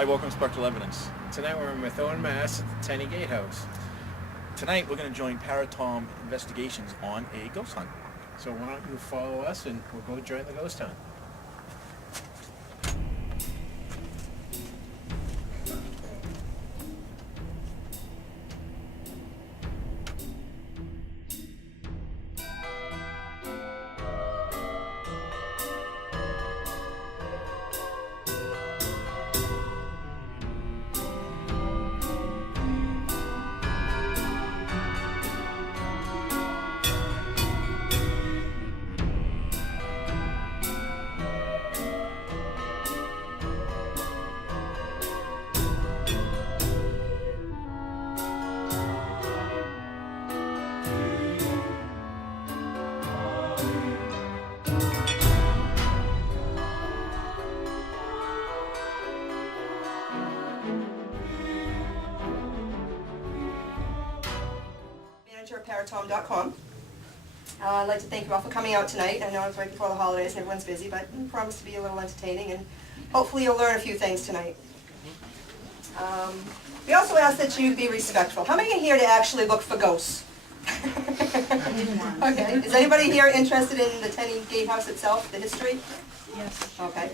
Hi, welcome to Spektral Evidence. Tonight we're in Methuen, MA at the Tenney Gate House. Tonight we're going to join Paratom Investigations on a ghost hunt. So why don't you follow us and we'll go join the ghost hunt. Paratom.com. I'd like to thank you all for coming out tonight. I know it's right before the holidays and everyone's busy, but we promise to be a little entertaining and hopefully you'll learn a few things tonight. We also ask that you be respectful. How many are here to actually look for ghosts? Okay. Is anybody here interested in the Tenney Gate House itself, the history? Yes. Okay.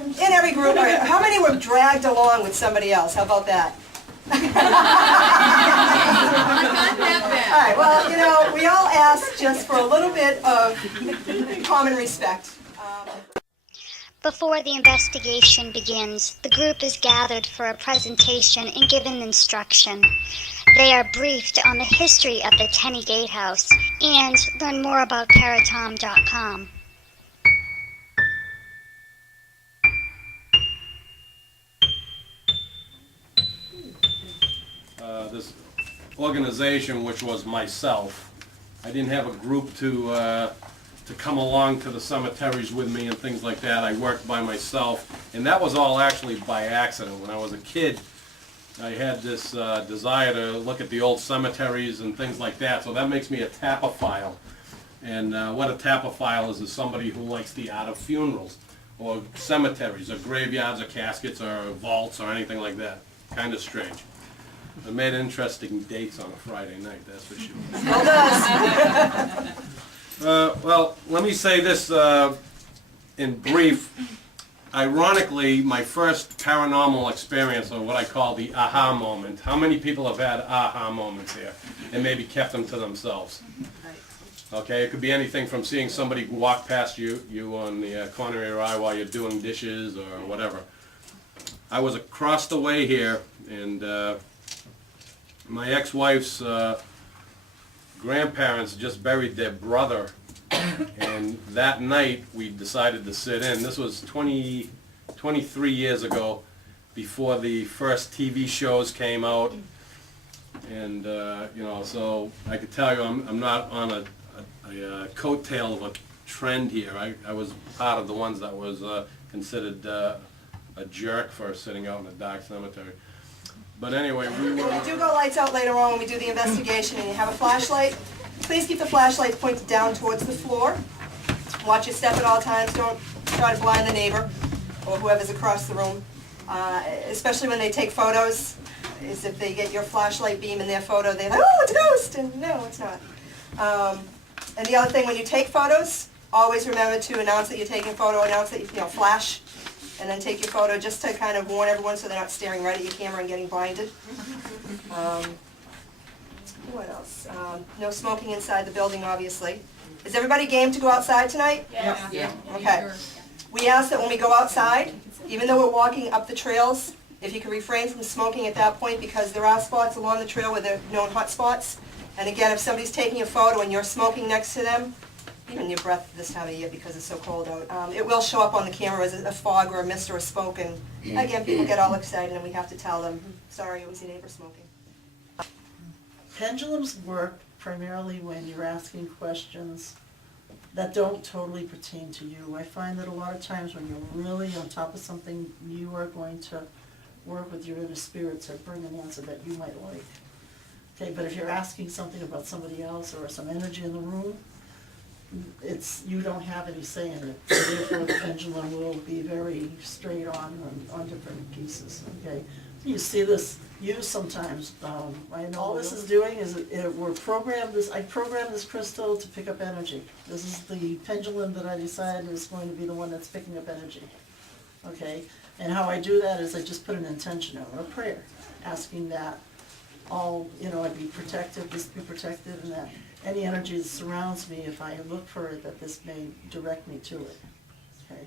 In every group, how many were dragged along with somebody else? How about that? All right, well, you know, we all ask just for a little bit of common respect. Before the investigation begins, the group is gathered for a presentation and given instruction. They are briefed on the history of the Tenney Gate House and learn more about Paratom.com. This organization, which was myself, I didn't have a group to come along to the cemeteries with me and things like that. I worked by myself, and that was all actually by accident. When I was a kid, I had this desire to look at the old cemeteries and things like that, so that makes me a tapophile. And what a tapophile is somebody who likes the art of funerals, or cemeteries, or graveyards, or caskets, or vaults, or anything like that. Kind of strange. It made interesting dates on a Friday night, that's for sure. Still does. Well, let me say this in brief. Ironically, my first paranormal experience, or what I call the aha moment. How many people have had aha moments here and maybe kept them to themselves? Okay, it could be anything from seeing somebody walk past you on the corner of your eye while you're doing dishes or whatever. I was across the way here, and my ex-wife's grandparents just buried their brother, and that night we decided to sit in. This was 23 years ago, before the first TV shows came out, and you know, so I could tell you I'm not on a coattail of a trend here. I was part of the ones that was considered a jerk for sitting out in a dark cemetery. But anyway, we were... If you do go lights out later on when we do the investigation and you have a flashlight, please keep the flashlights pointed down towards the floor. Watch your step at all times. Don't try to blind the neighbor or whoever's across the room. Especially when they take photos, is if they get your flashlight beam in their photo, they're like, oh, it's a ghost! And no, it's not. And the other thing, when you take photos, always remember to announce that you're taking a photo, announce that you flash, and then take your photo just to kind of warn everyone so they're not staring right at your camera and getting blinded. What else? No smoking inside the building, obviously. Is everybody game to go outside tonight? Yeah. Yeah. Okay. We ask that when we go outside, even though we're walking up the trails, if you can refrain from smoking at that point, because there are spots along the trail where there are known hot spots. And again, if somebody's taking a photo and you're smoking next to them, even your breath this time of year because it's so cold out, it will show up on the camera as a fog or a mist or a smoke, and again, people get all excited and we have to tell them, sorry, it was your neighbor smoking. Pendulums work primarily when you're asking questions that don't totally pertain to you. I find that a lot of times when you're really on top of something, you are going to work with your inner spirit to bring an answer that you might like. Okay, but if you're asking something about somebody else or some energy in the room, you don't have any say in it. So therefore, the pendulum will be very straight on different pieces, okay? You see this used sometimes, I know all this is doing is, I programmed this crystal to pick up energy. This is the pendulum that I decided is going to be the one that's picking up energy, okay? And how I do that is I just put an intention out, a prayer, asking that I'd be protected, this be protected, and that any energy that surrounds me, if I look for it, that this may direct me to it, okay?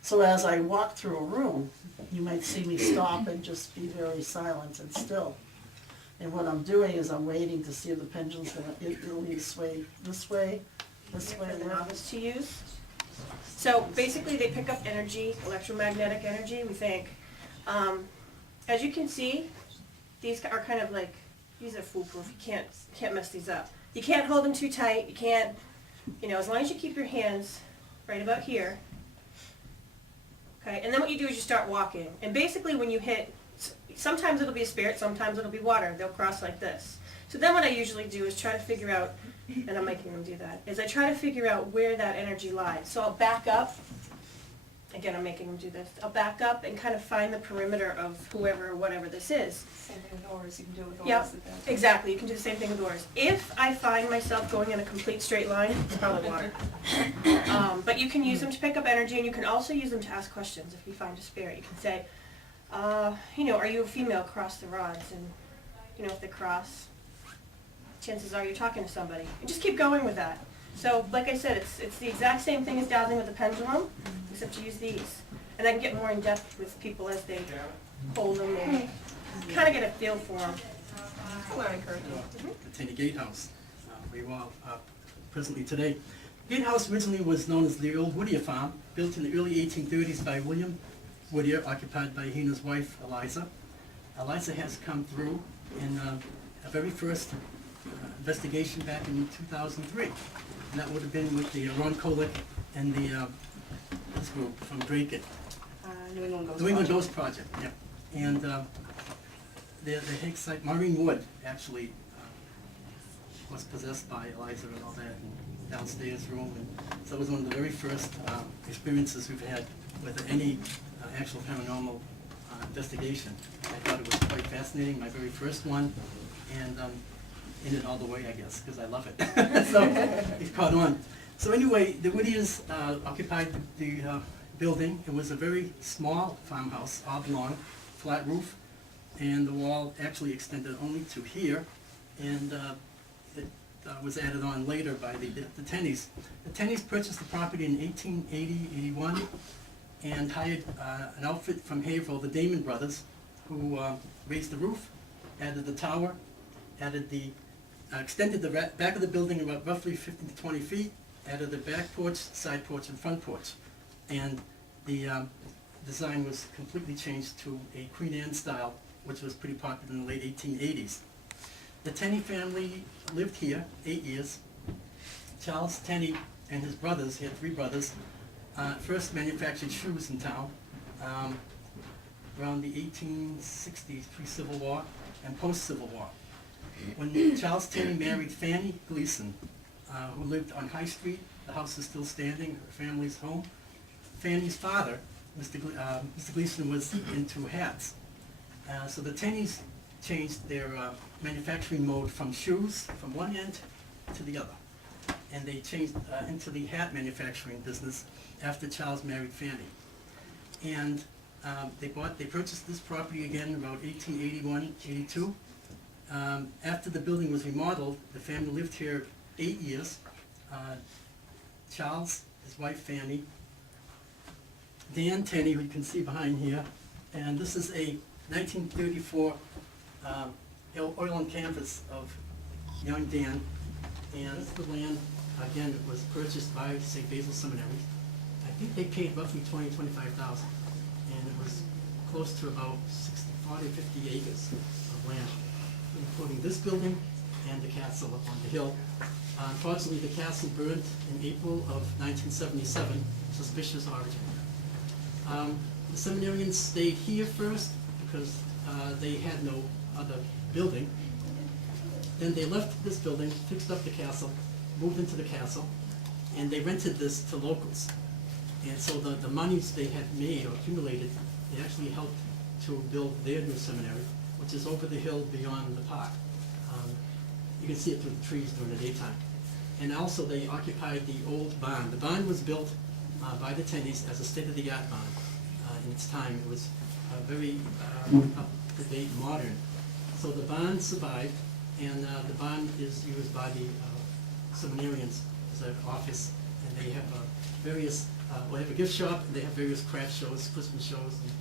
So as I walk through a room, you might see me stop and just be very silent and still. And what I'm doing is I'm waiting to see if the pendulum's it'll sway this way, For the novice to use. So basically, they pick up energy, electromagnetic energy, we think. As you can see, these are kind of like, these are foolproof. You can't mess these up. You can't hold them too tight. You can't, as long as you keep your hands right about here. Okay, and then what you do is you start walking. And basically when you hit, sometimes it'll be a spirit, sometimes it'll be water. They'll cross like this. So then what I usually do is try to figure out, and I'm making them do that, is I try to figure out where that energy lies. So I'll back up. Again, I'm making them do this. I'll back up and kind of find the perimeter of whoever or whatever this is. Same thing with oars, you can do it with Yep, oars. exactly. You can do the same thing with oars. If I find myself going in a complete straight line, it's probably water. But you can use them to pick up energy, and you can also use them to ask questions. If you find a spirit, you can say, are you a female? Cross the rods, and if they cross, chances are you're talking to somebody. And just keep going with that. So, like I said, it's the exact same thing as dowsing with the pendulum, except you use these. And I can get more in depth with people as they hold them and kind of get a feel for them. The Tenney Gate House, where you are presently today. The Gate House originally was known as the old Whittier Farm, built in the early 1830s by William Whittier, occupied by he and his wife, Eliza. Eliza has come through in a very first investigation back in 2003. And that would have been with the Ron Kolick and this group from Drake. New England New England Ghost Project, yeah. And the Hicks site, Maureen Wood actually was possessed by Eliza and all that, and downstairs room. And so that was one of the very first experiences we've had with any actual paranormal investigation. I thought it was quite fascinating, my very first one, and in it all the way, I guess, because I love it. So it caught on. So anyway, the Whittiers occupied the building. It was a very small farmhouse, oblong, flat roof, and the wall actually extended only to here, and it was added on later by the Tenneys. The Tenneys purchased the property in 1880-81 and hired an outfit from Haverhill, the Damon brothers, who raised the roof, added the tower, added the extended the back of the building about roughly 15 to 20 feet, added the back porch, side porch, and front porch. And the design was completely changed to a Queen Anne style, which was pretty popular in the late 1880s. The Tenney family lived here 8 years. Charles Tenney and his brothers, he had 3 brothers, first manufactured shoes in town around the 1860s, pre-Civil War and post-Civil War. When Charles Tenney married Fanny Gleason, who lived on High Street, the house is still standing, her family's home. Fanny's father, Mr. Gleason, was into hats. So the Tenneys changed their manufacturing mode from shoes, from one end to the other. And they changed into the hat manufacturing business after Charles married Fanny. And they purchased this property again about 1881, 82. After the building was remodeled, the family lived here 8 years. Charles, his wife Fanny, Dan Tenney, who you can see behind here, and this is a 1934 oil and canvas of young Dan. And this is the land, again, it was purchased by St. Basil Seminary. I think they paid roughly $20,000 to $25,000, and it was close to about 40 or 50 acres of land, including this building and the castle up on the hill. Unfortunately, the castle burned in April of 1977, suspicious origin. The seminarians stayed here first because they had no other building. Then they left this building, fixed up the castle, moved into the castle, and they rented this to locals. And so the monies they had made or accumulated, they actually helped to build their new seminary, which is over the hill beyond the park. You can see it through the trees during the daytime. And also they occupied the old barn. The barn was built by the Tenneys as a state-of-the-art barn. In its time, it was very up-to-date, modern. So the barn survived, and the barn is used by the seminarians as an office, and they have various, they have a gift shop, and they have various craft shows, Christmas shows, and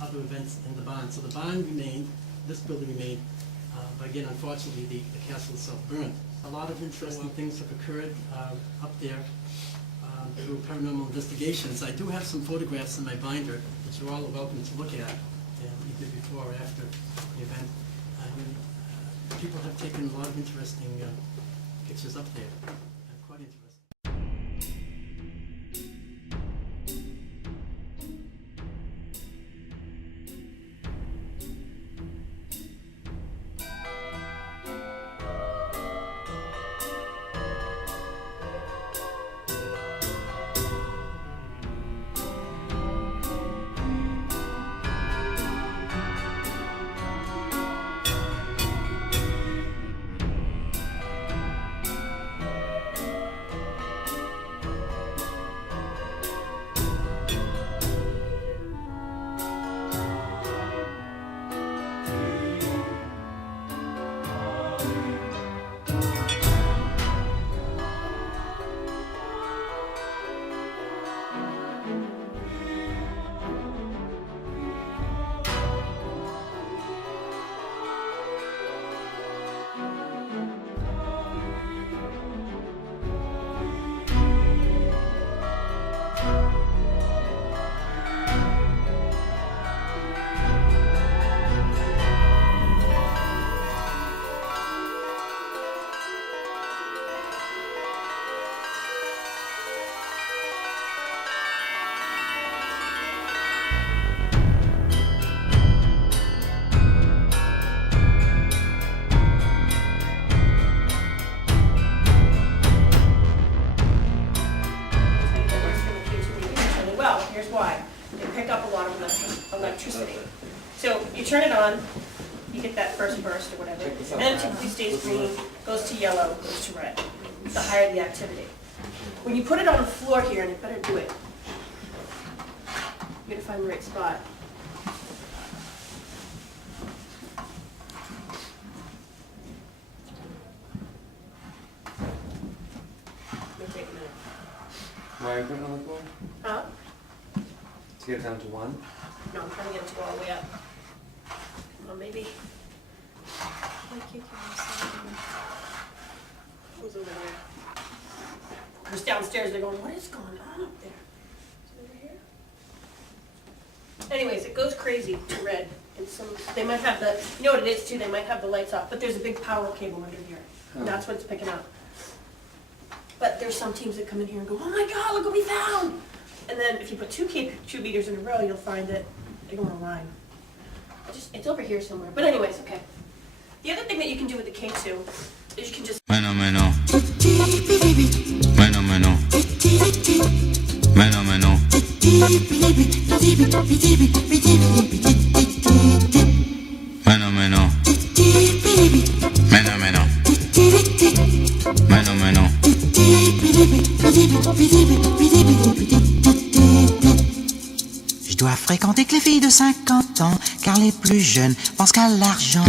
other events in the barn. So the barn remained, this building remained, but again, unfortunately, the castle itself burned. A lot of interesting things have occurred up there through paranormal investigations. I do have some photographs in my binder, which you're all welcome to look at, either before or after the event. People have taken a lot of interesting pictures up there. Quite interesting. Here's why. They pick up a lot of electricity. So you turn it on, you get that first burst or whatever, and then it typically stays green, goes to yellow, goes to red, the higher the activity. When you put it on the floor here, and you better do it, you gotta find the right spot. It'll take a minute. Why are you putting it on the floor? Huh? To get down to 1? No, I'm trying to get it to go all the way up. Come on, baby. Who's over there? Who's downstairs? They're going, what is going on up there? Is it over here? Anyways, it goes crazy to red. And some, they might have the, you know what it is too, they might have the lights off, but there's a big power cable under here. And that's what it's picking up. But there's some teams that come in here and go, oh my God, look what we found! And then if you put two meters in a row, you'll find that they go on a line. It's over here somewhere. But anyways, okay. The other thing that you can do with the K2 is you can just... Bueno. Bueno. Bueno. Bueno. Je dois fréquenter que les filles de 50 ans, car les plus jeunes pensent qu'à l'argent.